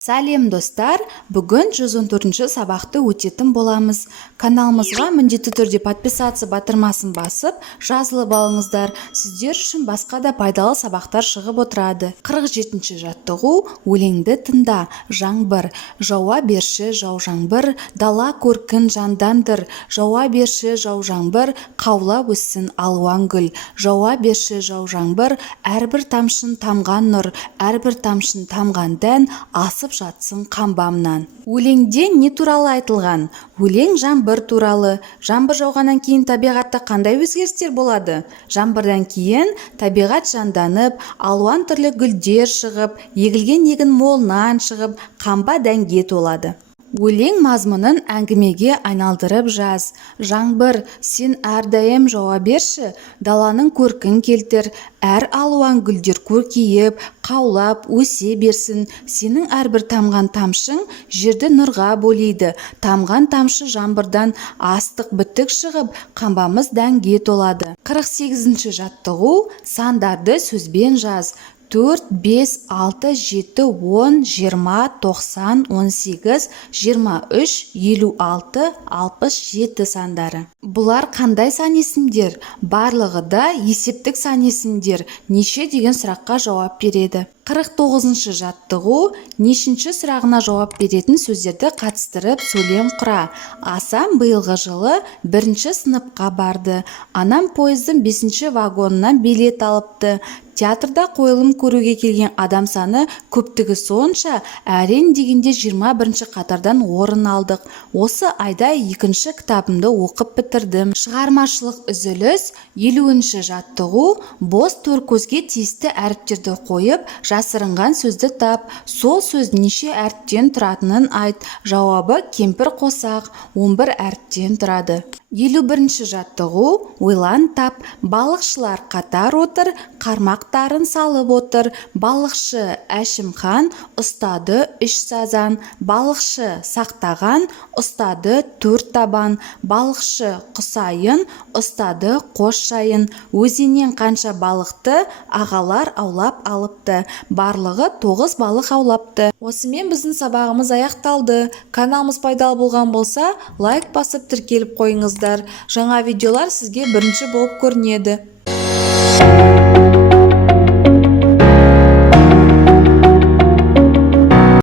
Сәлем достар, бүгін 114-ші сабақты өтетін боламыз. Каналымызға міндетті түрде подписаться батырмасын басып, жазылып алыңыздар. Сіздер үшін басқа да пайдалы сабақтар шығып отырады. 47-ші жаттығу өлеңді тыңда. Жаңбыр. Жауа берші жау жаңбыр, дала көркін жандандыр. Жауа берші жау жаңбыр, қаулап өссін алуан гүл. Жауа берші жау жаңбыр, әрбір тамшын тамған нұр, әрбір тамшын тамған дән асып жатсын қамбамнан. Өлеңде не туралы айтылған? Өлең жаңбыр туралы. Жаңбыр жауғаннан кейін табиғатта қандай өзгерістер болады? Жаңбырдан кейін табиғат жанданып, алуан түрлі гүлдер шығып, егілген егін молынан шығып, қамба дәнге толады. Өлең мазмұнын әңгімеге айналдырып жаз. Жаңбыр, сен әрдайым жауа берші, даланың көркін келтір, әр алуан гүлдер көркейіп, қаулап, өсе берсін. Сенің әрбір тамған тамшың жерді нұрға бөлейді. Тамған тамшы жаңбырдан астық бітік шығып, қамбамыз дәнге толады. 48-ші жаттығу сандарды сөзбен жаз. 4, 5, 6, 7, 10, 20, 90, 18, 23, 56, 67 сандары. Бұлар қандай сан есімдер? Барлығы да есептік сан есімдер. Неше деген сұраққа жауап береді. 49-ші жаттығу нешінші сұрағына жауап беретін сөздерді қатыстырып сөйлем құра. Асан биылғы жылы 1-ші сыныпқа барды. Анам пойыздың 5-ші вагонынан билет алыпты. Театрда қойылым көруге келген адам саны көптігі сонша, әрең дегенде 21-ші қатардан орын алдық. Осы айда 2-ші кітабымды оқып бітірдім. Шығармашылық үзіліс. 50-ші жаттығу бос төркөзге тиісті әріптерді қойып, жасырынған сөзді тап. Сол сөз неше әріптен тұратынын айт. Жауабы кемпір қосақ 11 әріптен тұрады. 51-ші жаттығу ойлан тап. Балықшылар қатар отыр, қармақтарын салып отыр. Балықшы Әшімхан ұстады 3 сазан. Балықшы Сақтаған ұстады 4 табан. Балықшы Құсайын ұстады қос шайын. Өзеннен қанша балықты ағалар аулап алыпты. Барлығы 9 балық аулапты. Осымен біздің сабағымыз аяқталды. Каналымыз пайдалы болған болса, лайк басып тіркеліп қойыңыздар. Жаңа видеолар сізге бірінші болып көрінеді.